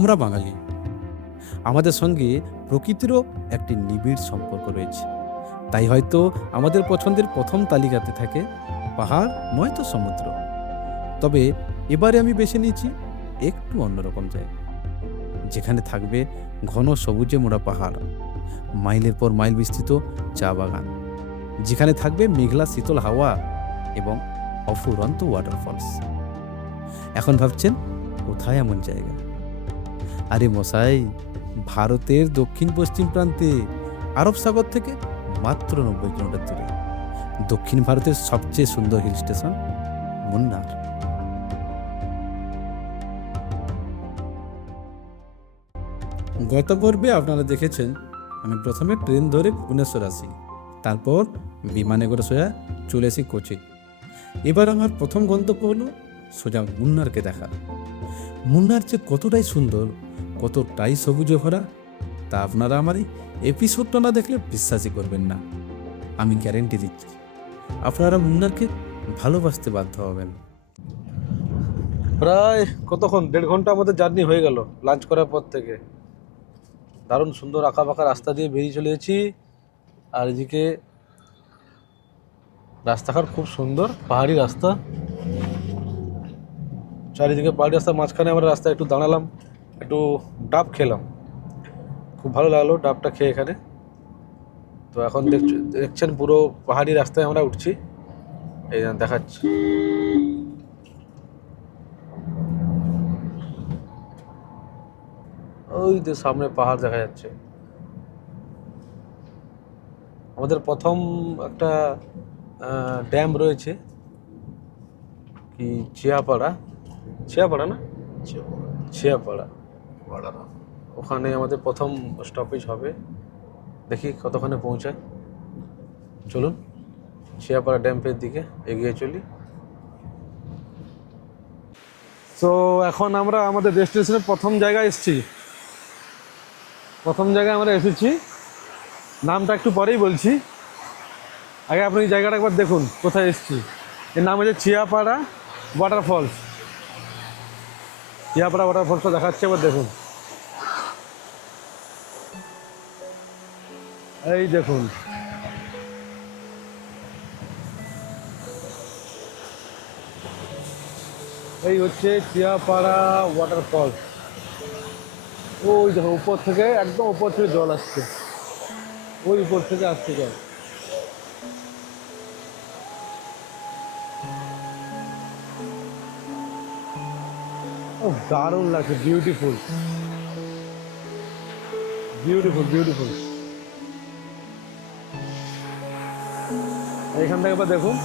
আমরা বাঙালি, আমাদের সঙ্গে প্রকৃতিরও একটি নিবিড় সম্পর্ক রয়েছে। তাই হয়তো আমাদের পছন্দের প্রথম তালিকাতে থাকে পাহাড় নয়তো সমুদ্র। তবে এবারে আমি বেছে নিয়েছি একটু অন্যরকম জায়গা, যেখানে থাকবে ঘন সবুজে মোড়া পাহাড়, মাইলের পর মাইল বিস্তৃত চা বাগান, যেখানে থাকবে মেঘলা শীতল হাওয়া এবং অফুরন্ত ওয়াটারফলস। এখন ভাবছেন কোথায় এমন জায়গা? আরে মশাই, ভারতের দক্ষিণ পশ্চিম প্রান্তে, আরব সাগর থেকে মাত্র 90 কিলোমিটার দূরে, দক্ষিণ ভারতের সবচেয়ে সুন্দর হিল স্টেশন মুন্নার। গত পর্বে আপনারা দেখেছেন আমি প্রথমে ট্রেন ধরে ভুবনেশ্বর আসি, তারপর বিমানে করে সোজা চলে আসি কোচি। এবার আমার প্রথম গন্তব্য হলো সোজা মুন্নারকে দেখা। মুন্নার যে কতটাই সুন্দর, কতটাই সবুজে ভরা, তা আপনারা আমার এই এপিসোডটা না দেখলে বিশ্বাসই করবেন না। আমি গ্যারেন্টি দিচ্ছি, আপনারা মুন্নারকে ভালোবাসতে বাধ্য হবেন। প্রায় কতক্ষণ 1.5 ঘন্টা আমাদের জার্নি হয়ে গেল লাঞ্চ করার পর থেকে। দারুণ সুন্দর আঁকা বাঁকা রাস্তা দিয়ে বেরিয়ে চলে এসেছি। আর এদিকে রাস্তাঘাট খুব সুন্দর, পাহাড়ি রাস্তা, চারিদিকে পাহাড়ি রাস্তা, মাঝখানে আমরা রাস্তায় একটু দাঁড়ালাম, একটু ডাব খেলাম, খুব ভালো লাগলো ডাবটা খেয়ে এখানে। তো এখন দেখছেন পুরো পাহাড়ি রাস্তায় আমরা উঠছি, এই দেখাচ্ছি। ওই যে সামনে পাহাড় দেখা যাচ্ছে। আমাদের প্রথম একটা ড্যাম রয়েছে, কি ছিয়াপাড়া না, ছিয়াপাড়া, ওখানে আমাদের প্রথম স্টপেজ হবে। দেখি কতক্ষণে পৌঁছায়। চলুন ছিয়াপাড়া ড্যামের দিকে এগিয়ে চলি। তো এখন আমরা আমাদের ডেস্টিনেশনের প্রথম জায়গায় এসেছি। আমরা এসেছি, নামটা একটু পরেই বলছি। আগে আপনি এই জায়গাটা একবার দেখুন কোথায় এসেছি। এর নাম হচ্ছে ছিয়াপাড়া ওয়াটারফলস। ছিয়াপাড়া ওয়াটারফলসটা দেখাচ্ছে, এবার দেখুন। এই দেখুন, এই হচ্ছে ছিয়াপাড়া ওয়াটারফলস। ওই দেখো উপর থেকে, একদম উপর থেকে জল আসছে, ওই উপর থেকে আসছে জল। ও দারুণ লাগছে, বিউটিফুল বিউটিফুল বিউটিফুল। এইখান থেকে এবার দেখুন,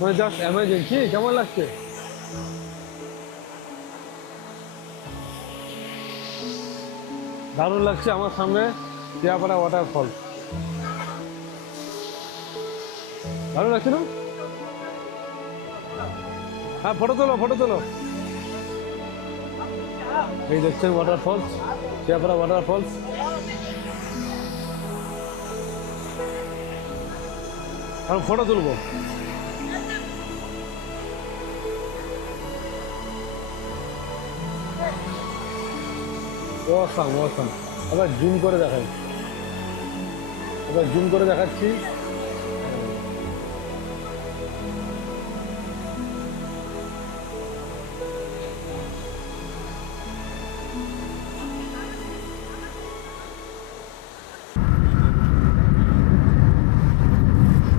মানে জাস্ট এমার্জেন্সি। কেমন লাগছে? দারুণ লাগছে। আমার সামনে ছিয়াপাড়া ওয়াটারফল, দারুণ লাগছে না? হ্যাঁ, ফটো তোলো। এই দেখছেন ওয়াটারফলস, ছিয়াপাড়া ওয়াটারফলস। এখন ফটো তুলবো। অসাম। আবার জুম করে দেখাচ্ছি।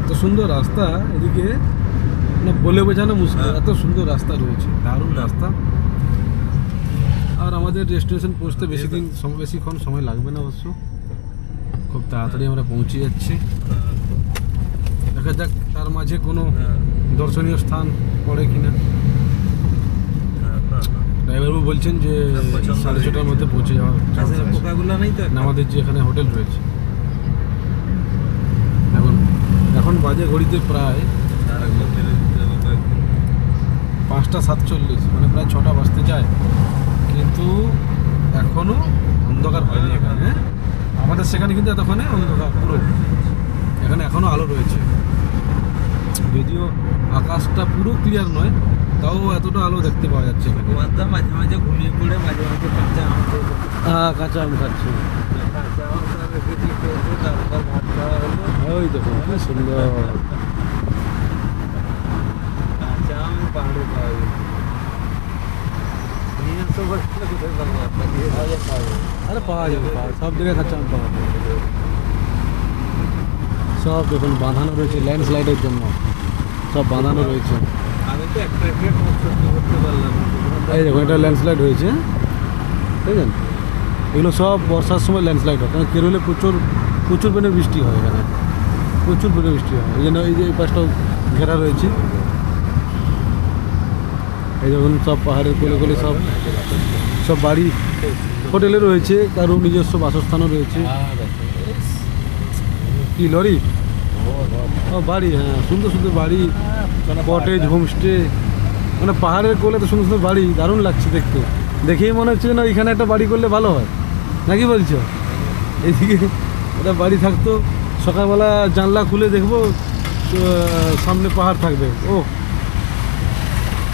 এত সুন্দর রাস্তা এদিকে, মানে বলে বোঝানো মুশকিল, এত সুন্দর রাস্তা রয়েছে, দারুণ রাস্তা। আর আমাদের ডেস্টিনেশন পৌঁছতে বেশিক্ষণ সময় লাগবে না, অবশ্য খুব তাড়াতাড়ি আমরা পৌঁছে যাচ্ছি। দেখা যাক তার মাঝে কোনো দর্শনীয় স্থান পড়ে কিনা। ড্রাইভারবাবু বলছেন যে 6:30টার মধ্যে পৌঁছে যাওয়া আমাদের যে এখানে হোটেল রয়েছে। এখন বাজে ঘড়িতে প্রায় 5টা 47, মানে প্রায় 6টা বাজতে যায়, কিন্তু এখনও অন্ধকার হয়নি এখানে, হ্যাঁ আমাদের সেখানে কিন্তু এতক্ষণে অন্ধকার পুরো, এখানে এখনো আলো রয়েছে, যদিও আকাশটা পুরো ক্লিয়ার নয়, তাও এতটা আলো দেখতে পাওয়া যাচ্ছে এখানে। মাঝে মাঝে ঘুমিয়ে পড়ে মাঝে মাঝে কাঁচা আম খেয়ে হ্যাঁ কাঁচা আম খাচ্ছে, কাঁচা আমটা রেখেছি খেয়েছে, তারপর ভাত খাওয়া হলো। ওই দেখুন কি সুন্দর। কাঁচা আম পাহাড়ে পাওয়া যায়, নিয়ে আসতে পারলে কোথায় পাবো, আপনাকে পাবো। আরে পাওয়া যাবে, সব জায়গায় কাঁচা আম পাওয়া যাবে। সব দেখুন বাঁধানো রয়েছে ল্যান্ডস্লাইডের জন্য, সব বাঁধানো রয়েছে। আমি তো একটা সত্যি করতে পারলাম না। এই দেখুন এটা ল্যান্ডস্লাইড হয়েছে, বুঝলেন, এগুলো সব বর্ষার সময় ল্যান্ডস্লাইড হয়, কারণ কেরলে প্রচুর প্রচুর পরিমাণে বৃষ্টি হয় এখানে, প্রচুর পরিমাণে বৃষ্টি হয়, এই জন্য এই যে এই পাশটাও ঘেরা রয়েছে। এই দেখুন সব পাহাড়ের কোলে কোলে সব সব বাড়ি, হোটেলে রয়েছে, কারো নিজস্ব বাসস্থানও রয়েছে। কি লরি, ও বাড়ি, হ্যাঁ সুন্দর সুন্দর বাড়ি, কটেজ, হোমস্টে, মানে পাহাড়ের কোলে তো সুন্দর সুন্দর বাড়ি, দারুণ লাগছে দেখতে, দেখেই মনে হচ্ছে না এখানে একটা বাড়ি করলে ভালো হয়, নাকি বলছো? এইদিকে একটা বাড়ি থাকতো, সকালবেলা জানলা খুলে দেখবো সামনে পাহাড় থাকবে, ও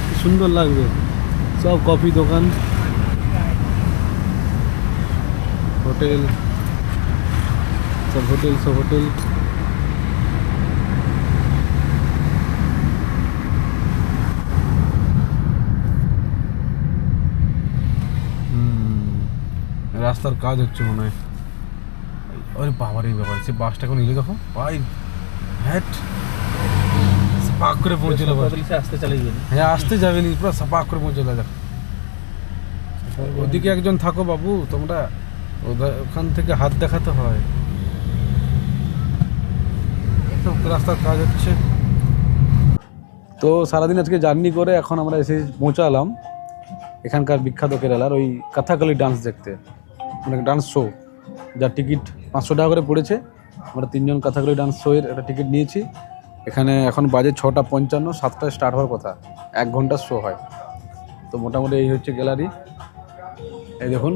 কি সুন্দর লাগবে। সব কফি দোকান, হোটেল, সব হোটেল, সব হোটেল। রাস্তার কাজ হচ্ছে মনে হয়। ওরে বাবারে ব্যাপার, সে বাসটা এখন এলো দেখো ভাই, হ্যাট সাপাক করে পৌঁছলো বাস। আসতে চালিয়ে যাবে। হ্যাঁ আসতে যাবেনি, পুরো সাপাক করে পৌঁছলো দেখো। ওদিকে একজন থাকো বাবু, তোমরা ওখান থেকে হাত দেখাতে হয়, সব রাস্তার কাজ হচ্ছে। তো সারাদিন আজকে জার্নি করে এখন আমরা এসে পৌঁছালাম এখানকার বিখ্যাত কেরালার ওই কথাকলি ডান্স দেখতে, মানে ডান্স শো, যার টিকিট 500 টাকা করে পড়েছে। আমরা 3 জন কথাকলি ডান্স শোয়ের একটা টিকিট নিয়েছি। এখানে এখন বাজে 6:55, 7টায় স্টার্ট হওয়ার কথা, 1 ঘন্টার শো হয়। তো মোটামুটি এই হচ্ছে গ্যালারি, এই দেখুন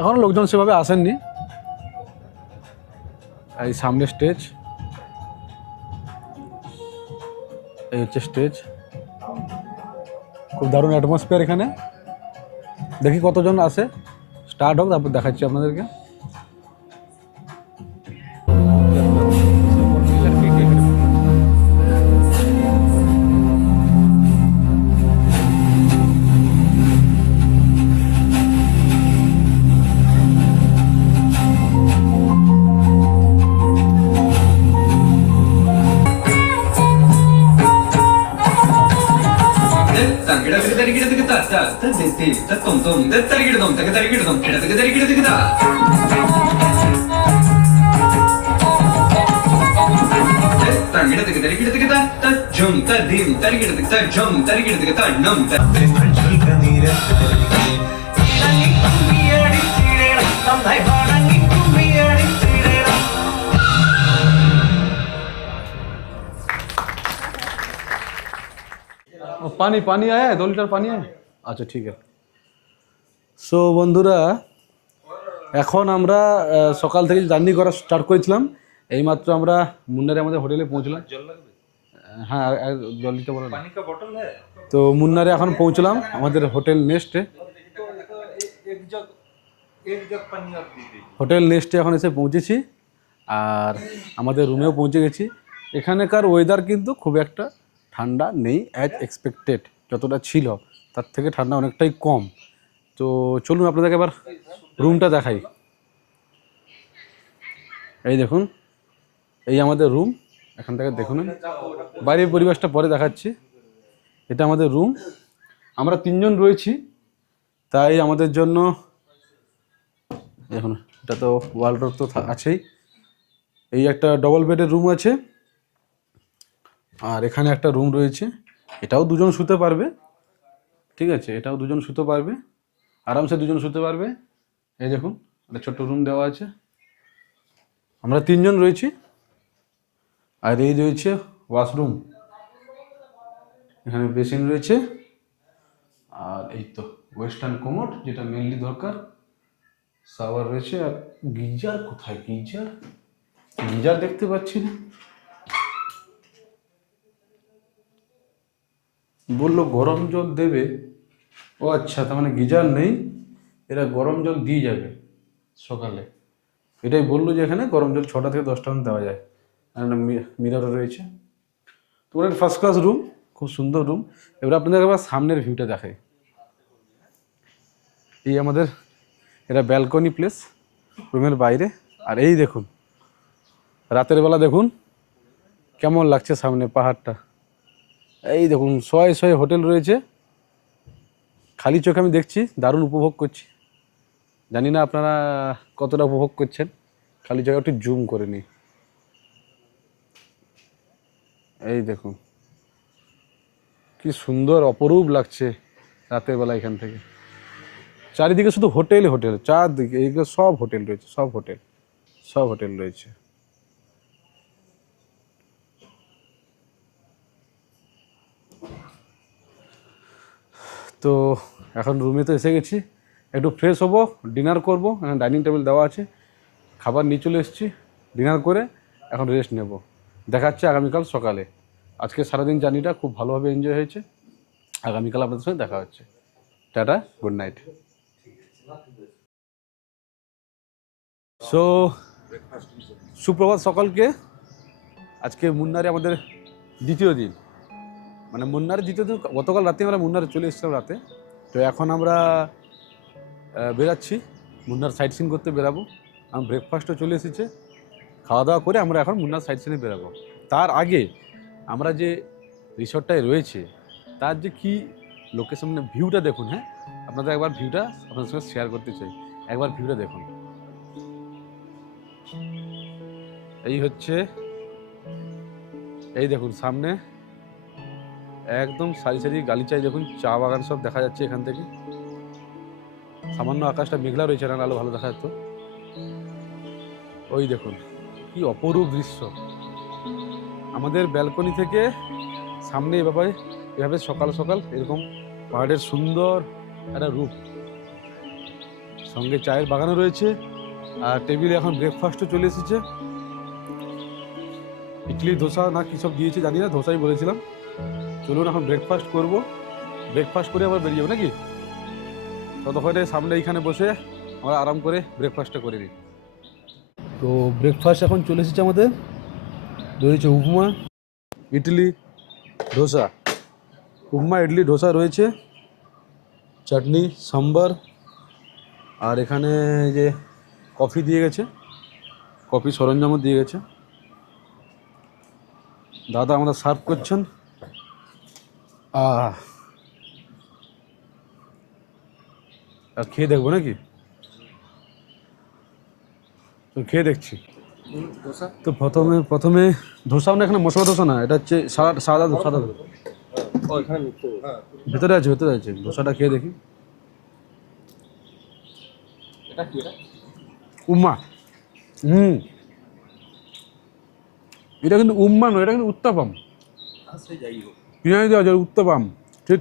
এখনও লোকজন সেভাবে আসেননি। এই সামনে স্টেজ, এই হচ্ছে স্টেজ, খুব দারুণ অ্যাটমসফিয়ার এখানে। দেখি কতজন আসে, স্টার্ট হোক তারপর দেখাচ্ছি আপনাদেরকে। পানি পানি আয়া 2 লিটার পানি আয়, আচ্ছা ঠিক আছে। সো বন্ধুরা, এখন আমরা সকাল থেকে জার্নি করা স্টার্ট করেছিলাম, এইমাত্র আমরা মুন্নারে আমাদের হোটেলে পৌঁছলাম। হ্যাঁ জল দিতে বলো না। তো মুন্নারে এখন পৌঁছলাম আমাদের হোটেল নেস্টে, হোটেল নেস্টে এখন এসে পৌঁছেছি, আর আমাদের রুমেও পৌঁছে গেছি। এখানকার ওয়েদার কিন্তু খুব একটা ঠান্ডা নেই, অ্যাজ এক্সপেক্টেড, যতটা ছিল তার থেকে ঠান্ডা অনেকটাই কম। তো চলুন আপনাদেরকে এবার রুমটা দেখাই। এই দেখুন, এই আমাদের রুম, এখান থেকে দেখুন, বাইরের পরিবেশটা পরে দেখাচ্ছি। এটা আমাদের রুম, আমরা 3 জন রয়েছি, তাই আমাদের জন্য দেখুন, এটা তো ওয়ালড্রপ তো আছেই। এই একটা ডবল বেডের রুম আছে, আর এখানে একটা রুম রয়েছে, এটাও 2 জন শুতে পারবে, ঠিক আছে, এটাও 2 জন শুতে পারবে, আরামসে 2 জন শুতে পারবে। এই দেখুন একটা ছোট্ট রুম দেওয়া আছে, আমরা 3 জন রয়েছি। আর এই রয়েছে ওয়াশরুম, এখানে বেসিন রয়েছে, আর এই তো ওয়েস্টার্ন কোমোড, যেটা মেনলি দরকার, শাওয়ার রয়েছে। আর গিজার কোথায়? গিজার গিজার দেখতে পাচ্ছি না। বললো গরম জল দেবে। ও আচ্ছা, তার মানে গিজার নেই, এরা গরম জল দিয়ে যাবে সকালে। এটাই বললো যে এখানে গরম জল 6টা থেকে 10টা মধ্যে দেওয়া যায়। আর মিরারও রয়েছে। তোমার ফার্স্ট ক্লাস রুম, খুব সুন্দর রুম। এবার আপনাদের আবার সামনের ভিউটা দেখাই। এই আমাদের এটা ব্যালকনি প্লেস রুমের বাইরে। আর এই দেখুন রাতের বেলা দেখুন কেমন লাগছে সামনে পাহাড়টা। এই দেখুন শয়ে শয়ে হোটেল রয়েছে, খালি চোখে আমি দেখছি, দারুণ উপভোগ করছি। জানি না আপনারা কতটা উপভোগ করছেন, খালি চোখে একটু জুম করে নিই। এই দেখুন কি সুন্দর অপরূপ লাগছে রাতের বেলা এখান থেকে। চারিদিকে শুধু হোটেল হোটেল, চারদিকে এইগুলো সব হোটেল রয়েছে, সব হোটেল, সব হোটেল রয়েছে। তো এখন রুমে তো এসে গেছি, একটু ফ্রেশ হবো, ডিনার করব। এখন ডাইনিং টেবিল দেওয়া আছে, খাবার নিয়ে চলে এসেছি। ডিনার করে এখন রেস্ট নেব। দেখাচ্ছে আগামীকাল সকালে। আজকে সারাদিন জার্নিটা খুব ভালোভাবে এনজয় হয়েছে। আগামীকাল আপনাদের সঙ্গে দেখা হচ্ছে। Tata, good night. সো সুপ্রভাত সকলকে। আজকে মুন্নারে আমাদের দ্বিতীয় দিন, মানে মুন্নারে দ্বিতীয় দিন। গতকাল রাতে আমরা মুন্নারে চলে এসেছিলাম রাতে। তো এখন আমরা বেরাচ্ছি, মুন্নার সাইট সিন করতে বেরাবো। আমার ব্রেকফাস্টও চলে এসেছে, খাওয়া দাওয়া করে আমরা এখন মুন্নার সাইট সিনে বেরাবো। তার আগে আমরা যে রিসর্টটায় রয়েছে তার যে কি লোকেশন, মানে ভিউটা দেখুন। হ্যাঁ, আপনাদের একবার ভিউটা আপনাদের সঙ্গে শেয়ার করতে চাই। একবার ভিউটা দেখুন। এই হচ্ছে, এই দেখুন সামনে একদম সারি সারি গালিচাই দেখুন, চা বাগান সব দেখা যাচ্ছে এখান থেকে। সামান্য আকাশটা মেঘলা রয়েছে, না আলো ভালো দেখা যেত। ওই দেখুন কি অপরূপ দৃশ্য। আমাদের ব্যালকনি থেকে সামনে এভাবে সকাল সকাল এরকম পাহাড়ের সুন্দর একটা রূপ, সঙ্গে চায়ের বাগানও রয়েছে। আর টেবিলে এখন ব্রেকফাস্টও চলে এসেছে। ইডলি ধোসা না কী সব দিয়েছে জানি না, ধোসাই বলেছিলাম। চলুন এখন ব্রেকফাস্ট করব, ব্রেকফাস্ট করে আবার বেরিয়ে যাবো নাকি। ততক্ষণে সামনে এইখানে বসে আমরা আরাম করে ব্রেকফাস্টটা করে নিই। তো ব্রেকফাস্ট এখন চলে এসেছে আমাদের। রয়েছে উপমা, ইডলি, ধোসা। উপমা, ইডলি, ধোসা রয়েছে, চাটনি, সাম্বার। আর এখানে যে কফি দিয়ে গেছে, কফি সরঞ্জামও দিয়ে গেছে। দাদা আমরা সার্ভ করছেন। আর খেয়ে দেখবো নাকি, তো খেয়ে দেখছি। তো প্রথমে ধোসা, না এখানে মশলা ধোসা না, এটা হচ্ছে সাদা ধোসা। ভেতরে আছে ধোসাটা খেয়ে দেখি। উম্মা, এটা কিন্তু উম্মা নয়, এটা কিন্তু উত্তাপাম। পেঁয়াজ দেওয়া আছে, উত্তাপাম ঠিক।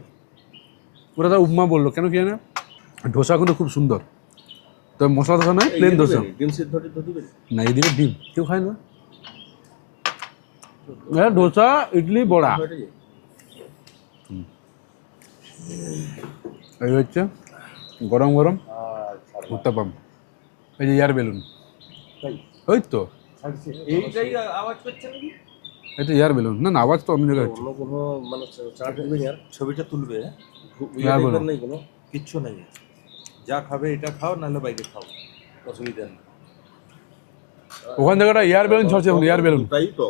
ওরা তার উপমা বললো কেন কি জানে। ধোসা কিন্তু খুব সুন্দর। তবে মশলা ধোসা নয়, প্লেন ধোসা। না এদিকে ডিম কেউ খায় না। ধোসা, ইডলি, বড়া। এই হচ্ছে গরম গরম উত্তাপাম। এই যে এয়ার বেলুন, ওই তো এইটাই আওয়াজ করছে নাকি? এটা এয়ার বেলুন। না না, আওয়াজ তো অন্য জায়গায় হচ্ছে। অন্য কোনো মানে চার্জ দিবে আর ছবিটা তুলবে, এয়ার বেলুন নেই কোনো কিচ্ছু নেই। যা খাবে এটা খাও, নাহলে বাইরে খাও, অসুবিধা নেই। ওখান থেকে একটা এয়ার বেলুন ছড়ছে, এয়ার বেলুন। তাই তো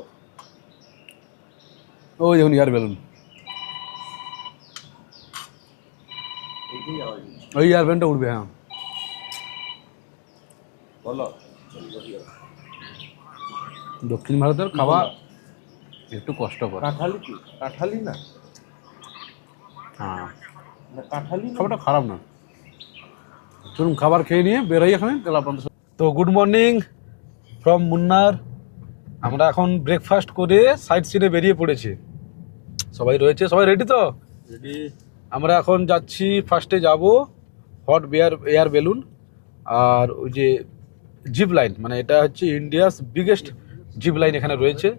ওই দেখুন এয়ার বেলুন, এইটাই আওয়াজ ওই এয়ার বেলুনটা উঠবে। হ্যাঁ বলো। দক্ষিণ ভারতের খাওয়া একটু কষ্টকর। কাঁঠালি কি? কাঁঠালি না, হ্যাঁ কাঁঠালি খাবারটা খারাপ না। চলুন খাবার খেয়ে নিয়ে বেরোই এখানে তাহলে আপনাদের। তো গুড মর্নিং ফ্রম মুন্নার। আমরা এখন ব্রেকফাস্ট করে সাইড সিনে বেরিয়ে পড়েছি। সবাই রয়েছে, সবাই রেডি তো? রেডি। আমরা এখন যাচ্ছি, ফার্স্টে যাব হট এয়ার বেলুন। আর ওই যে জিপ লাইন, মানে এটা হচ্ছে ইন্ডিয়াস বিগেস্ট জিপ লাইন এখানে রয়েছে।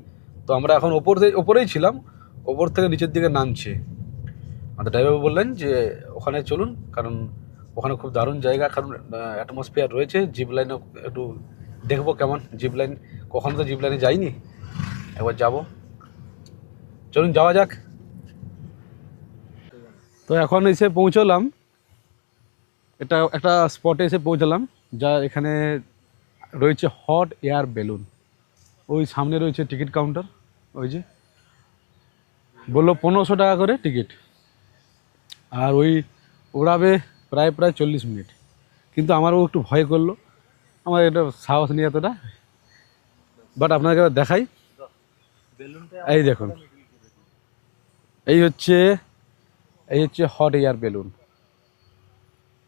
তো আমরা এখন ওপরেই ছিলাম, ওপর থেকে নিচের দিকে নামছি। আমাদের ড্রাইভার বললেন যে ওখানে চলুন, কারণ ওখানে খুব দারুণ জায়গা, কারণ অ্যাটমসফিয়ার রয়েছে। জিপ লাইনও একটু দেখবো কেমন জিপ লাইন, কখনো তো জিপ লাইনে যাইনি, একবার যাব। চলুন যাওয়া যাক। তো এখন এসে পৌঁছলাম, এটা একটা স্পটে এসে পৌঁছালাম, যা এখানে রয়েছে হট এয়ার বেলুন। ওই সামনে রয়েছে টিকিট কাউন্টার, ওই যে বললো 1500 টাকা করে টিকিট, আর ওই ওড়াবে প্রায় 40 মিনিট। কিন্তু আমারও একটু ভয় করলো, আমার এটা সাহস নেই এতটা, বাট আপনাকে দেখাই। এই দেখুন, এই হচ্ছে হট এয়ার বেলুন।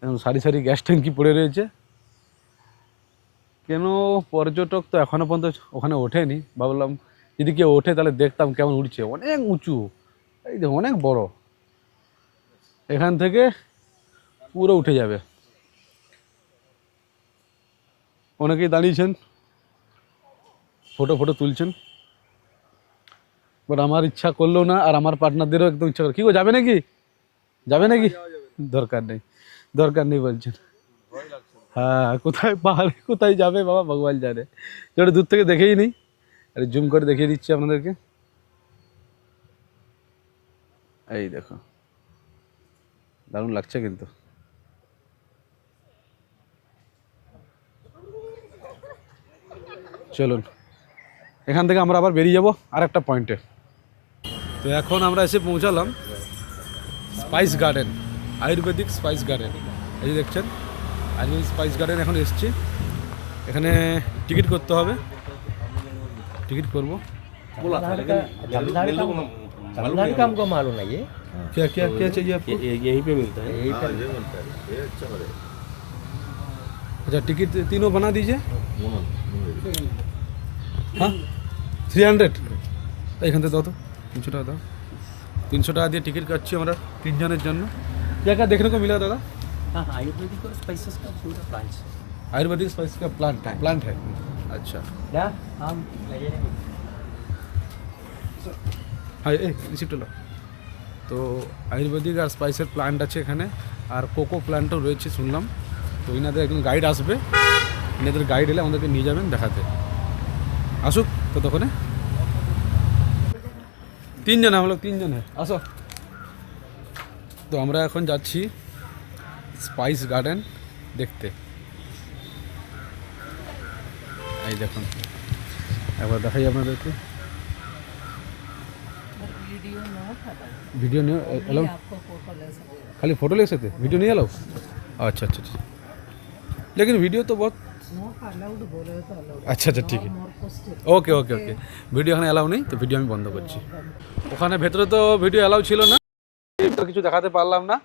এখন সারি সারি গ্যাস ট্যাঙ্কি পড়ে রয়েছে। কেন পর্যটক তো এখনো পর্যন্ত ওখানে ওঠেনি, ভাবলাম যদি কেউ ওঠে তাহলে দেখতাম কেমন উঠছে। অনেক উঁচু, এই দেখো অনেক বড়, এখান থেকে পুরো উঠে যাবে। অনেকেই দাঁড়িয়েছেন, ফটো তুলছেন, বাট আমার ইচ্ছা করলো না, আর আমার পার্টনারদেরও একদম ইচ্ছা করে। কি গো, যাবে নাকি? দরকার নেই বলছেন। হ্যাঁ, কোথায় পাহাড়ে কোথায় যাবে বাবা ভগবান জানে। যেটা দূর থেকে দেখেই নেই, আর জুম করে দেখিয়ে দিচ্ছি আপনাদেরকে। এই দেখো, দারুণ লাগছে কিন্তু। চলুন, এখান থেকে আমরা আবার বেরিয়ে যাব আর একটা পয়েন্টে। তো এখন আমরা এসে পৌঁছালাম spice garden, Ayurvedic spice garden. এই যে দেখছেন, আয়ুর্বেদিক স্পাইস গার্ডেন এখন এসছি। এখানে টিকিট করতে হবে, टिकट करबो। तमिलनाडु का हमको मालूम है ये। क्या क्या क्या चाहिए आपको? यहीं पे मिलता है। यहीं पे अच्छा, टिकट तीनों बना दीजिए। हाँ 300 এখান থেকে দাও তো 300 টাকা দাও। 300 টাকা দিয়ে टिकट কাটছি আমরা 3 জনের জন্য। क्या क्या देखने को मिला दादा? हाँ, आयुर्वेदिक और स्पाइसेस का पूरा प्लांट है। आयुर्वेदिक स्पाइस का प्लांट है। अच्छा क्या हम हाँ, রিসিপ্ট হলো তো। আয়ুর্বেদিক আর স্পাইসের প্লান্ট আছে এখানে, আর কোকো প্লান্টও রয়েছে শুনলাম। তো এনাদের একজন গাইড আসবে, এনাদের গাইড এলে আমাদেরকে নিয়ে যাবেন দেখাতে। আসুক তো তখন 3 জন, हम लोग 3 জন হ্যাঁ, আসো। তো আমরা এখন যাচ্ছি স্পাইস গার্ডেন দেখতে। এই দেখুন, একবার দেখাই আপনাদেরকে। वीडियो नहीं अलाउ, खाली फोटो ले सकते, वीडियो नहीं अलाउ? अच्छा अच्छा अच्छा, लेकिन वीडियो तो बहुत अच्छा अच्छा ठीक है, ওকে ওকে ওকে। ভিডিও এখানে অ্যালাউ নেই, তো ভিডিও আমি বন্ধ করছি। ওখানে ভেতরে তো ভিডিও অ্যালাউ ছিল না, কিছু দেখাতে পারলাম না।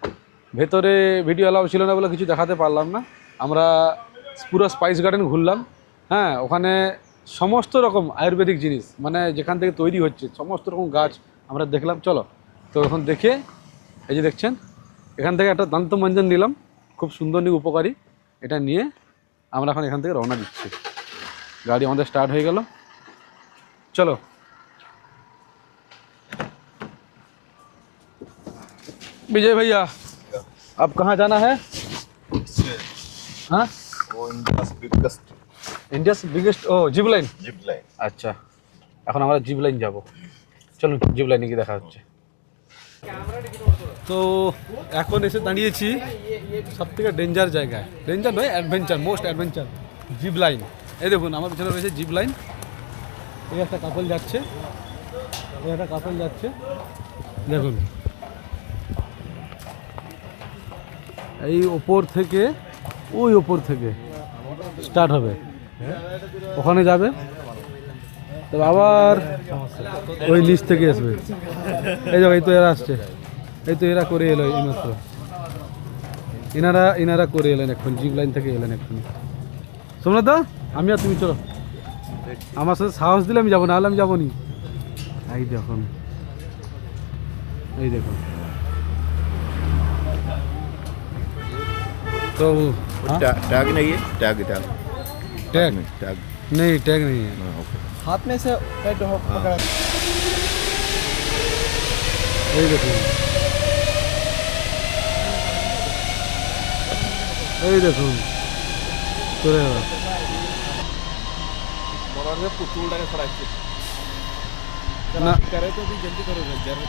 ভেতরে ভিডিও অ্যালাউ ছিল না বলে কিছু দেখাতে পারলাম না। আমরা পুরো স্পাইস গার্ডেন ঘুরলাম। হ্যাঁ, ওখানে সমস্ত রকম আয়ুর্বেদিক জিনিস, মানে যেখান থেকে তৈরি হচ্ছে সমস্ত রকম গাছ আমরা দেখলাম। চলো তো এখন দেখে, এই যে দেখছেন এখান থেকে একটা দান্তমঞ্জন নিলাম, খুব সুন্দর উপকারী। এটা নিয়ে আমরা এখন এখান থেকে রওনা দিচ্ছি। গাড়ি আমাদের স্টার্ট হয়ে গেল, চলো। विजय भैया, अब कहाँ जाना है? हाँ, इंडियास बिगेस्ट ओ जिप लाइन। আচ্ছা, এখন আমরা জিপ লাইন যাব। চলুন জিপ লাইনে গিয়ে দেখা হচ্ছে। তো এখন এসে দাঁড়িয়েছি সব থেকে ডেঞ্জার জায়গায়, ডেঞ্জার নয়, adventure, most adventure zip line. এই দেখুন আমার পিছনে রয়েছে জিপ লাইন। এই একটা কাপল যাচ্ছে, দেখুন এই ওপর থেকে, ওই ওপর থেকে স্টার্ট হবে, ওখানে যাবে, তো আবার ওই লিস্ট থেকে আসবে। এই দেখো, এই তো এরা আসছে, এই তো এরা করে এলো এইমাত্র, এনারা করে এলেন এখন, জিপ লাইন থেকে এলেন এখন। শোনো তো, আমি আর তুমি চলো, আমার সাথে সাহস দিলে আমি যাবো, না হলে আমি যাবো নি। এই দেখুন, এই দেখুন तो हाँ? टैग नहीं है, टैग टैग टैग टैग नहीं, टैग नहीं है। ओके हाथ में से पकड़ा এই দেখুন, এই দেখুন চলে গেল। ना करे तो भी जल्दी करो जरा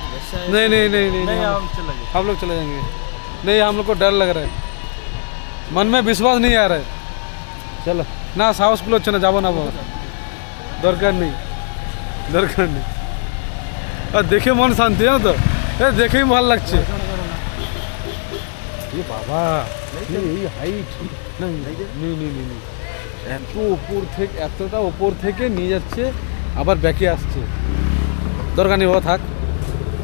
नहीं नहीं नहीं नहीं, नहीं नहीं हम चले गए हम लोग चले जाएंगे। नहीं, हम लोग को डर लग रहा है, मन में विश्वास नहीं आ रहा है। चलो ना, साहस গুলো হচ্ছে না, যাবো না বাবা, দরকার নেই, দরকার নেই। আর দেখে মন শান্তি, জানো তো, দেখেই ভালো লাগছে। এ বাবা, এই হাইট, না নেই নেই নেই নেই, এত ওপর থেকে, এতটা ওপর থেকে নিয়ে যাচ্ছে, আবার ব্যাকে আসছে। দরকার নেই বাবা, থাক,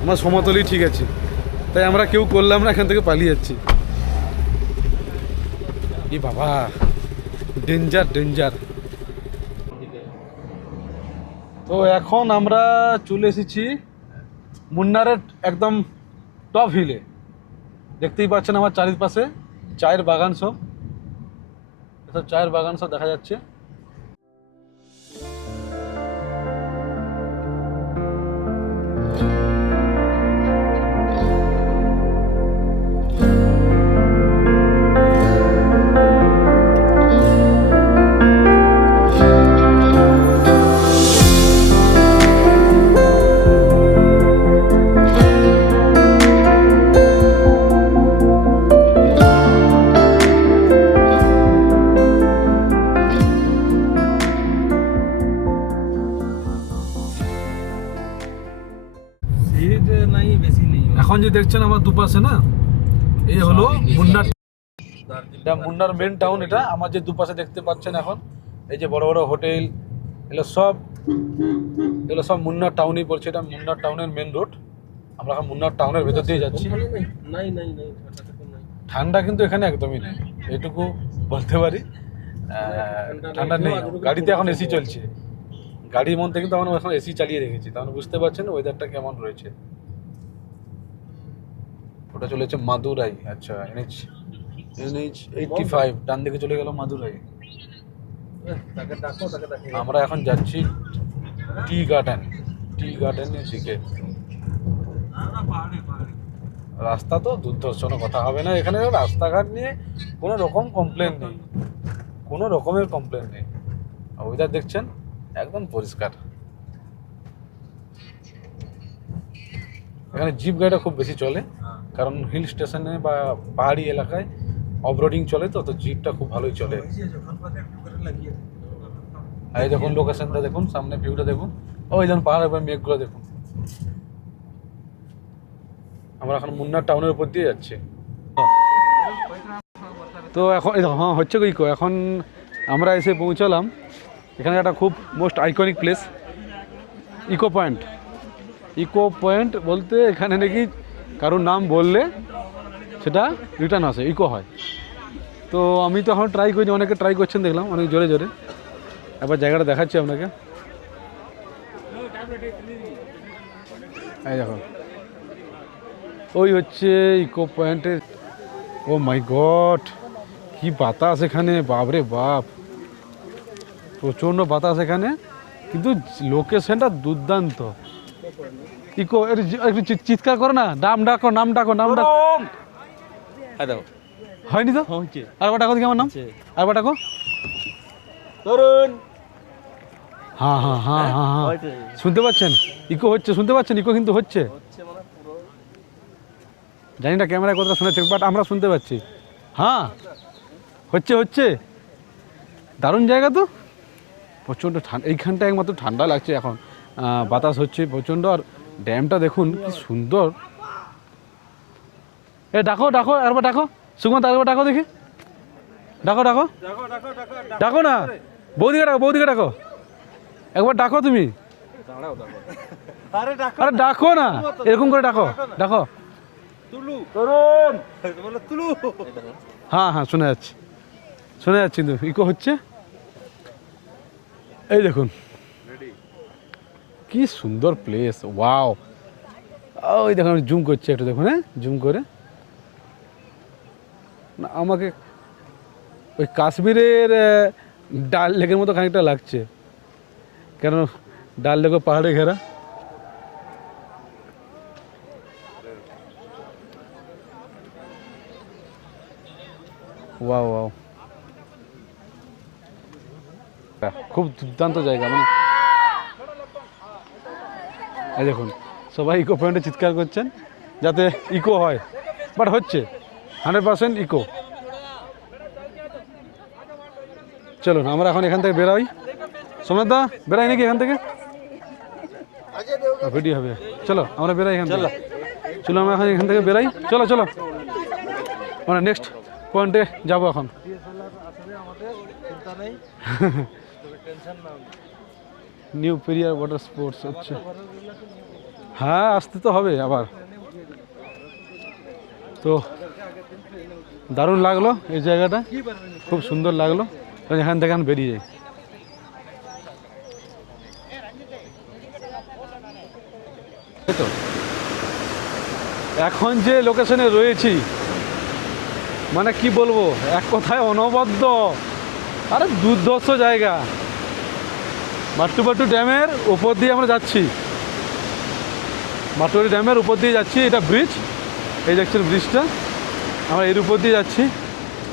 আমার সমতলই ঠিক আছে। তাই আমরা কেউ করলাম না, এখান থেকে পালিয়ে যাচ্ছি। এ বাবা, ডেঞ্জার ডেঞ্জার। তো এখন আমরা চলে এসেছি মুন্নারের একদম টপ হিলে। দেখতেই পাচ্ছেন আমার চারিপাশে চায়ের বাগান, সব এসব চায়ের বাগান সব দেখা যাচ্ছে। सीट नहीं बेसी नहीं এখন যে দেখছেন আমার দুপাশে না, এই হলো মুন্নার, এটা মুন্নার মেন টাউন। এটা আমার যে দুপাশে দেখতে পাচ্ছেন এখন, এই যে বড় বড় হোটেল, এগুলো সব মুন্নার টাউনই পড়ছে। এটা মুন্নার টাউনের মেন রোড। আমরা এখন মুন্নার টাউনের ভেতর দিয়ে যাচ্ছি। नहीं नहीं नहीं ঠান্ডা কিন্তু এখানে একদমই নেই, এটুকু বলতে পারি। ঠান্ডা নেই, গাড়িতে এখন এসি চলছে। গাড়ির মধ্যে কিন্তু আমরা এখন এসি চালিয়ে রেখেছি, তাহলে বুঝতে পারছেন ওয়েদারটা কেমন রয়েছে। ওটা চলেছে মাদুরাই, আচ্ছা NH 85, ডান দিকে চলে গেল মাদুরাই। ताके डाको ताके डाके আমরা এখন যাচ্ছি টি গার্ডেনের দিকে। রাস্তা তো দুর্ধর্ষণ, কথা হবে না। এখানে রাস্তাঘাট নিয়ে কোনো রকম কমপ্লেন নেই, কোনো রকমের কমপ্লেন নেই। ওয়েদার দেখছেন একদম পরিষ্কার। এখানে জিপ গাড়িটা খুব বেশি চলে, কারণ হিল স্টেশনে বা পাহাড়ি এলাকায় অফরোডিং চলে, তো জিপটা খুব ভালোই চলে। আর এই দেখুন লোকেশনটা দেখুন, সামনে ভিউটা দেখুন, ওই দেখুন পাহাড়ের উপর মেঘগুলো দেখুন। আমরা এখন মুন্নার টাউনের উপর দিয়ে যাচ্ছি। তো এখন হ্যাঁ হচ্ছে ইকো, এখন আমরা এসে পৌঁছালাম এখানে একটা খুব most iconic place, echo point. Echo point বলতে এখানে নাকি কারোর নাম বললে সেটা রিটার্ন আসে, ইকো হয়। তো আমি তো এখন ট্রাই করিনি, অনেকে ট্রাই করছেন দেখলাম, অনেক জোরে জোরে। এবার জায়গাটা দেখাচ্ছি আপনাকে, এই দেখো, ওই হচ্ছে ইকো পয়েন্টের। ও মাই গড, কি বাতাস এখানে, বাপরে বাপ, প্রচণ্ড বাতাস এখানে, কিন্তু লোকেশনটা দুর্দান্ত। ইকো একটু চিৎকার করো না, নাম ডাকো, নাম ডাকো, নাম ডাকো। हेलो হয়নি তো, আরেকবার ডাকো দেখি আমার নাম, আরেকবার ডাকো। तरुण হ্যাঁ হ্যাঁ হ্যাঁ হ্যাঁ হ্যাঁ, শুনতে পাচ্ছেন ইকো হচ্ছে, শুনতে পাচ্ছেন ইকো কিন্তু হচ্ছে। জানি না ক্যামেরায় কতটা শোনাচ্ছে, বাট আমরা শুনতে পাচ্ছি। হ্যাঁ হচ্ছে হচ্ছে, দারুণ জায়গা তো, প্রচণ্ড ঠান্ডা এইখানটা, একমাত্র ঠান্ডা লাগছে এখন, বাতাস হচ্ছে প্রচণ্ড। আর ড্যামটা দেখুন কি সুন্দর। এ ডাকো ডাকো, আরেকবার ডাকো সুগন্ধ, আরেকবার ডাকো দেখি, ডাকো ডাকো ডাকো না, বৌদিকে ডাকো, বৌদিকে ডাকো, একবার ডাকো তুমি, আরে ডাকো না, এরকম করে ডাকো, ডাকো तरुण बोलो तुलू হ্যাঁ হ্যাঁ শোনা যাচ্ছে, শোনা যাচ্ছে, কিন্তু ইকো হচ্ছে। এই দেখুন কি সুন্দর প্লেস, ওয়াও। ওই দেখুন আমি জুম করছি একটু, দেখুন, হ্যাঁ জুম করে না, আমাকে ওই কাশ্মীরের ডাল লেকের মতো খানিকটা লাগছে, কেন ডাল লেকও পাহাড়ে ঘেরা। ওয়াও ওয়াও, খুব দুর্দান্ত জায়গা। মানে এই দেখুন সবাই ইকো পয়েন্টে চিৎকার করছেন যাতে ইকো হয়, বাট হচ্ছে 100% ইকো। চলুন আমরা এখন এখান থেকে বেরোই। সোমনাথ দা বেরাই নাকি এখান থেকে? ভিডিও হবে, চলো আমরা বেরাই এখান থেকে। চলো আমরা এখন এখান থেকে বেরাই, চলো চলো আমরা নেক্সট পয়েন্টে যাবো এখন। নিউ পেরিয়ার ওয়াটার স্পোর্টস হচ্ছে, হ্যাঁ আসতে তো হবে আবার। তো দারুণ লাগলো এই জায়গাটা, খুব সুন্দর লাগলো। এখান থেকে এখন বেরিয়ে যাই। তো এখন যে লোকেশনে রয়েছি, মানে কি বলবো, এক কথায় অনবদ্য, আরে দুর্ধর্ষ জায়গা। মাট্টুপাট্টু ড্যামের উপর দিয়ে আমরা যাচ্ছি, মাটুয়ারি ড্যামের উপর দিয়ে যাচ্ছি। এটা ব্রিজ, এই দেখছেন ব্রিজটা, আমরা এর উপর দিয়ে যাচ্ছি।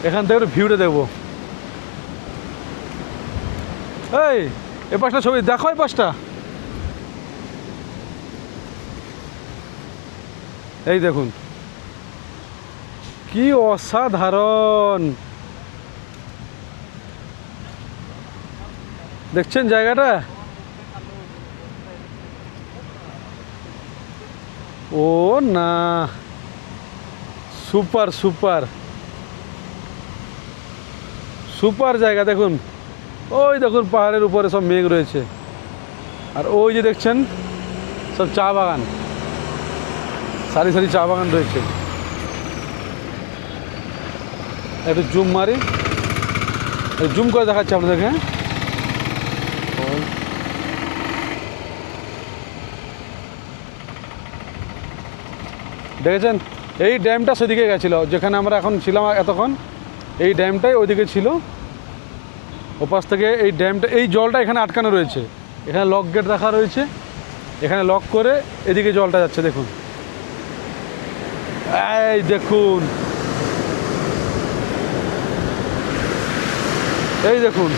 এখান থেকে ভিউটা দেখবো। এই এ পাশটা ছবি দেখো, এই পাশটা এই দেখুন কি অসাধারণ, দেখছেন জায়গাটা? ও না, সুপার সুপার সুপার জায়গা। দেখুন ওই দেখুন পাহাড়ের উপরে সব মেঘ রয়েছে, আর ওই যে দেখছেন সব চা বাগান, সারি সারি চা বাগান রয়েছে। একটু জুম মারি, জুম করে দেখাচ্ছি আপনাদেরকে। দেখেছেন এই ড্যামটা সেদিকে গেছিলো, যেখানে আমরা এখন ছিলাম এতক্ষণ, এই ড্যামটাই ওইদিকে ছিল। ওপাশ থেকে এই ড্যামটা, এই জলটা এখানে আটকানো রয়েছে, এখানে লক গেট রাখা রয়েছে, এখানে লক করে এদিকে জলটা যাচ্ছে। দেখুন এই দেখুন, এই দেখুন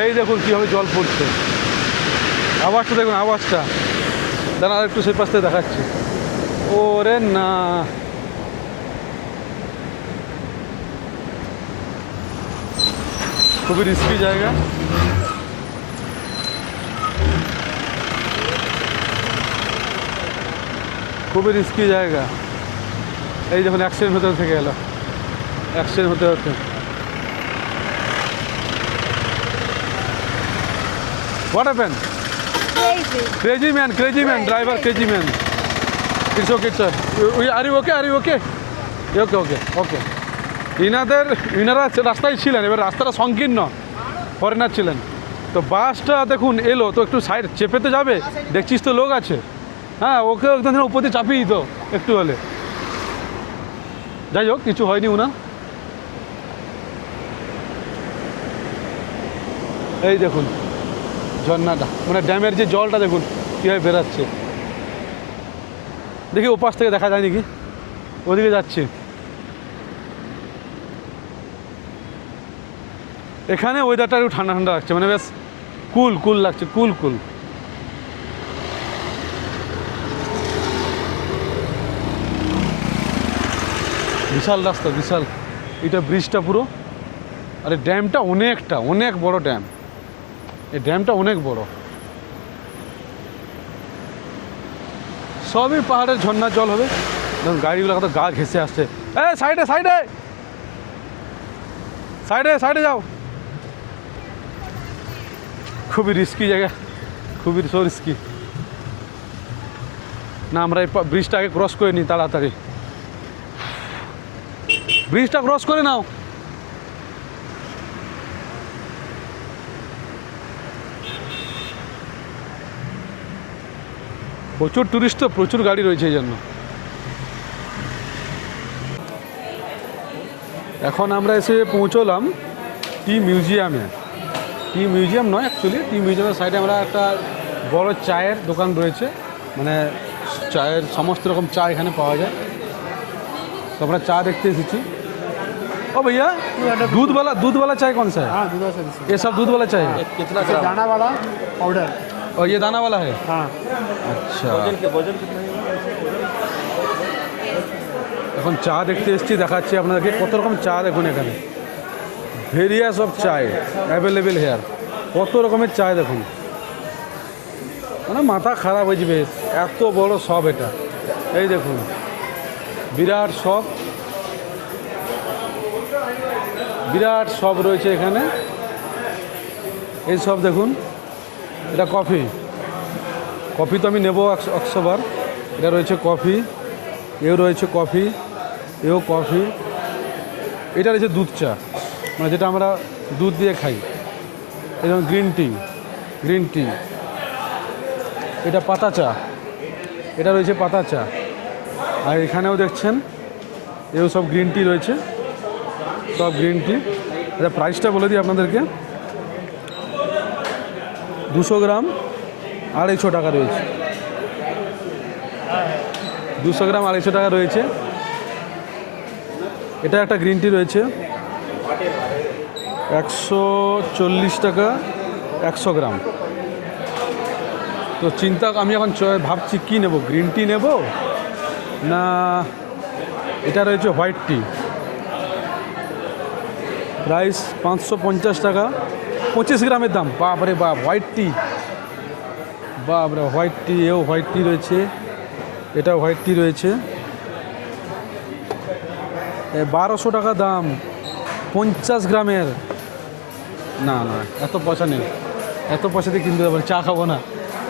এই দেখুন কীভাবে জল পড়ছে। আওয়াজটা দেখুন, আওয়াজটা দাঁড়া একটু সেই পাশ থেকে দেখাচ্ছি। ওরে না, খুবই রিস্কি জায়গা। খুবই রিস্কি জায়গা। এই দেখুন অ্যাক্সিডেন্ট হতে থেকে এলো, অ্যাক্সিডেন্ট হতে হতে। What happened? Crazy man, driver, crazy man. It's okay, sir. Are you okay? Okay. ইনারা রাস্তায় ছিলেন, এবার রাস্তাটা সংকীর্ণ, ফরেনার ছিলেন। তো বাসটা দেখুন এলো, তো একটু সাইড চেপেতে যাবে, দেখছিস তো লোক আছে, হ্যাঁ ওকে একদম উপর দিয়ে চাপিয়ে দিত একটু হলে। যাই হোক কিছু হয়নি উনার। এই দেখুন ঝর্ণাটা, মানে ড্যামের যে জলটা দেখুন কীভাবে বেরাচ্ছে। দেখি ওপাশ থেকে দেখা যায় নাকি, ওদিকে যাচ্ছে। এখানে ওয়েদারটা একটু ঠান্ডা ঠান্ডা লাগছে, মানে বেশ কুল লাগছে, কুল। বিশাল রাস্তা, বিশাল। এটা ব্রিজটা পুরো, আর এই ড্যামটা অনেক বড় ড্যাম। এই ড্যামটা অনেক বড়, সবই পাহাড়ের ঝর্ণার জল হবে। দেখুন গাড়িগুলো কত গা ঘেঁষে আসছে। সাইডে যাও। খুবই রিস্কি জায়গা, খুবই রিস্কি। না আমরা এই ব্রিজটা আগে ক্রস করে নিই তাড়াতাড়ি, ব্রিজটা ক্রস করে নাও। প্রচুর টুরিস্ট, তো প্রচুর গাড়ি রয়েছে এই জন্য। এখন আমরা এসে পৌঁছলাম টি মিউজিয়ামে। টি মিউজিয়াম নয় অ্যাকচুয়ালি, টি মিউজিয়ামের সাইডে আমরা একটা বড় চায়ের দোকান রয়েছে, মানে চায়ের সমস্ত রকম চা এখানে পাওয়া যায়। তো আমরা চা দেখতে এসেছি। ओ भैया दूध वाला चाय कौन सा है? हाँ, दूध वाला सर्विस। ये सब दूध वाला चाय है कितना ग्राम दाना वाला पाउडर। और ये दाना वाला है? हाँ, अच्छा। वजन कितना है? এখন চা দেখতে এসেছি, দেখাচ্ছি আপনাদেরকে কত রকম চা। দেখুন এখানে ভেরিয়াস অফ চায় অ্যাভেলেবেল হেয়ার, কত রকমের চায় দেখুন, মানে মাথা খারাপ হয়ে যাবে, এত বড় শপ এটা। এই দেখুন বিরাট শপ, বিরাট শপ রয়েছে এখানে। এই সব দেখুন, এটা কফি, কফি তো আমি নেবো 100 বার। এটা রয়েছে কফি, এও রয়েছে কফি, এও কফি। এটা রয়েছে দুধ চা, মানে যেটা আমরা দুধ দিয়ে খাই। এই যেমন গ্রিন টি, গ্রিন টি। এটা পাতা চা, এটা রয়েছে পাতা চা। আর এখানেও দেখছেন এও সব গ্রিন টি রয়েছে, সব গ্রিন টি। এটা প্রাইসটা বলে দিই আপনাদেরকে, 200 গ্রাম 250 টাকা রয়েছে। 200 গ্রাম 250 টাকা রয়েছে। এটা একটা গ্রিন টি রয়েছে 140 টাকা 100 গ্রাম। তো চিন্তা আমি এখন ভাবছি কি নেব, গ্রিন টি নেব না এটা রয়েছে হোয়াইট টি। প্রাইস 550 টাকা, 25 গ্রামের দাম। বাপরে বাপ, হোয়াইট টি, বাপরে হোয়াইট টি। এও হোয়াইট টি রয়েছে, এটা হোয়াইট টি রয়েছে, 1200 টাকা দাম, 50 গ্রামের। না না, এত পয়সা নেই, এত পয়সা দিয়ে কিনতে পারবো, চা খাবো না।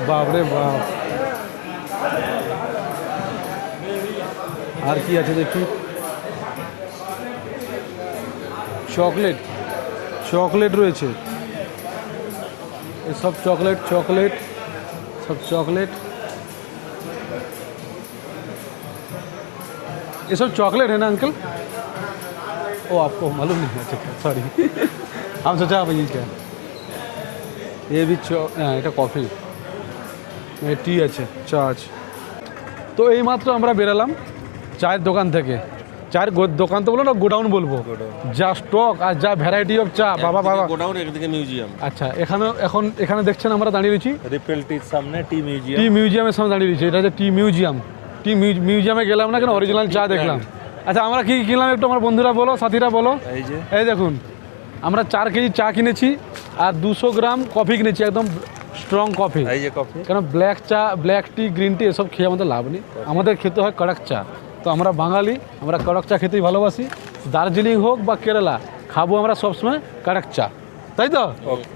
বাপরে বাপ। আর কি আছে দেখি, চকলেট, চকলেট রয়েছে, সব চকলেট, চকলেট, सब चॉकलेट। ये सब चॉकलेट है ना अंकल? ओ आपको मालूम नहीं है? अच्छा सॉरी हम सोचा आप ये क्या, ये भी এটা কফি, টি আছে, চা আছে। তো এইমাত্র আমরা বেরালাম চায়ের দোকান থেকে। চায়ের দোকান তো বলো না, গোডাউন বলবো, যা স্টক আর যা ভ্যারাইটি অফ চা, বাবা বাবা। গোডাউন একদিকে মিউজিয়াম। আচ্ছা, এখানে দেখছেন আমরা দাঁড়িয়ে রয়েছি রিপেল টির সামনে টি মিউজিয়াম। টি মিউজিয়ামের সামনে দাঁড়িয়ে রয়েছি। এটা হচ্ছে টি মিউজিয়াম। টি মিউজিয়ামে গেলাম না কেন, অরিজিনাল চা দেখলাম। আচ্ছা, আমরা কি কিনলাম একটু আমার বন্ধুরা বলো, সাথীরা বলো। এই যে এই দেখুন, আমরা 4 কেজি চা কিনেছি আর 200 গ্রাম কফি কিনেছি, একদম স্ট্রং কফি। এই যে কফি, কেন ব্ল্যাক চা, ব্ল্যাক টি, গ্রিন টি এসব খেয়ে আমাদের লাভ নেই, আমাদের খেতে হয় কড়ক চা। তো আমরা বাঙালি, আমরা কড়ক চা খেতেই ভালোবাসি। দার্জিলিং হোক বা কেরালা, খাবো আমরা সবসময় কড়ক চা, তাই তো?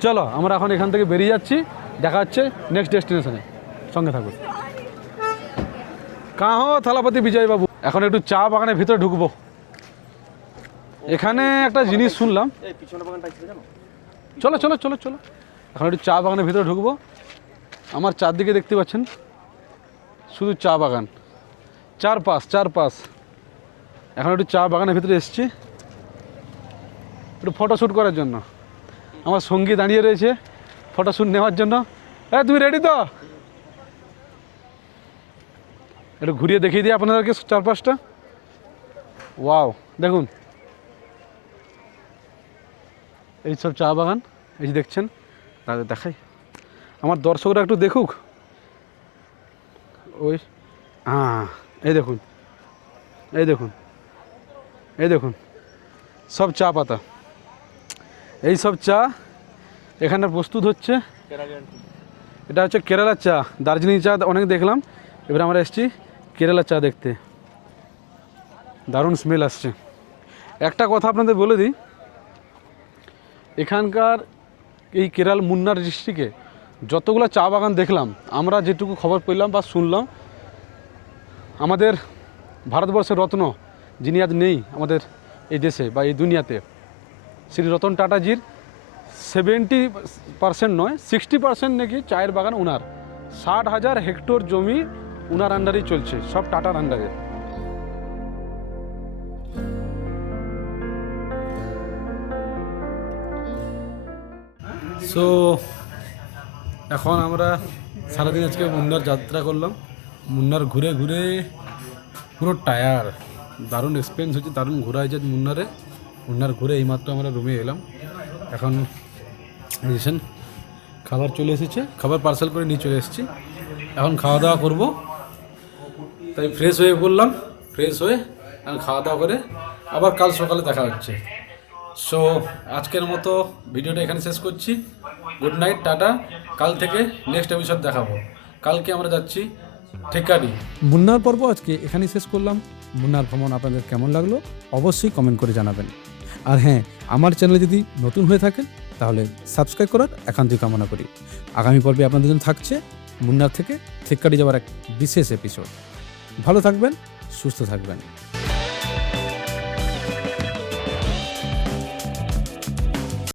চলো আমরা এখন এখান থেকে বেরিয়ে যাচ্ছি, দেখা হচ্ছে নেক্সট ডেস্টিনেশনে, সঙ্গে থাকুন। কাহো থালাপতি বিজয় বাবু। এখন একটু চা বাগানের ভিতরে ঢুকবো। এখানে একটা জিনিস শুনলাম, চলো চলো চলো চলো, এখন একটু চা বাগানের ভিতরে ঢুকবো। আমার চারদিকে দেখতে পাচ্ছেন শুধু চা বাগান, চারপাশ। এখন একটু চা বাগানের ভিতরে এসেছি একটু ফটোশ্যুট করার জন্য। আমার সঙ্গী দাঁড়িয়ে রয়েছে ফটোশ্যুট নেওয়ার জন্য। তুমি রেডি তো? একটু ঘুরিয়ে দেখিয়ে দিই আপনাদেরকে চারপাশটা। ওয়াও, দেখুন এইসব চা বাগান, এই যে দেখছেন, তাদের দেখাই, আমার দর্শকরা একটু দেখুক। ওই হ্যাঁ, এই দেখুন, এই দেখুন, এই দেখুন, সব চা পাতা, এই সব চা এখানে প্রস্তুত হচ্ছে। এটা হচ্ছে কেরালার চা, দার্জিলিং চা অনেক দেখলাম, এবার আমরা এসেছি কেরালার চা দেখতে। দারুণ স্মেল আসছে। একটা কথা আপনাদের বলে দিই, এখানকার এই কেরাল মুন্নার ডিস্ট্রিক্টে যতগুলো চা বাগান দেখলাম, আমরা যেটুকু খবর পেলাম বা শুনলাম, আমাদের ভারতবর্ষের রত্ন যিনি আজ নেই আমাদের এই দেশে বা এই দুনিয়াতে, শ্রী রতন টাটাজির 70% নয় 60% নাকি চায়ের বাগান ওনার। 60,000 হেক্টর জমি ওনার আন্ডারেই চলছে, সব টাটার আন্ডারে। সো এখন আমরা সারাদিন আজকে মুন্নার যাত্রা করলাম। মুন্নার ঘুরে ঘুরে পুরো টায়ার, দারুণ এক্সপিরিয়েন্স হচ্ছে, দারুণ ঘোরা হয়েছে মুন্নার ঘুরে এইমাত্র আমরা রুমে এলাম। এখন রিসেন খাবার চলে এসেছে, খাবার পার্সেল করে নিয়ে চলে এসেছি। এখন খাওয়া দাওয়া করবো, তাই ফ্রেশ হয়ে পড়লাম। ফ্রেশ হয়ে এখন খাওয়া দাওয়া করে আবার কাল সকালে দেখা হচ্ছে। সো আজকের মতো ভিডিওটা এখানে শেষ করছি। Good night, tata. কাল থেকে নেক্সট এপিসোড দেখাবো। কালকে আমরা যাচ্ছি ঠেকারি। মুন্নার পর্ব আজকে এখানেই শেষ করলাম। মুন্নার ভ্রমণ আপনাদের কেমন লাগলো অবশ্যই কমেন্ট করে জানাবেন। আর হ্যাঁ, আমার চ্যানেলে যদি নতুন হয়ে থাকেন তাহলে সাবস্ক্রাইব করার একান্তই কামনা করি। আগামী পর্বে আপনাদের জন্য থাকছে মুন্নার থেকে থেক্কারি যাওয়ার এক বিশেষ এপিসোড। ভালো থাকবেন, সুস্থ থাকবেন।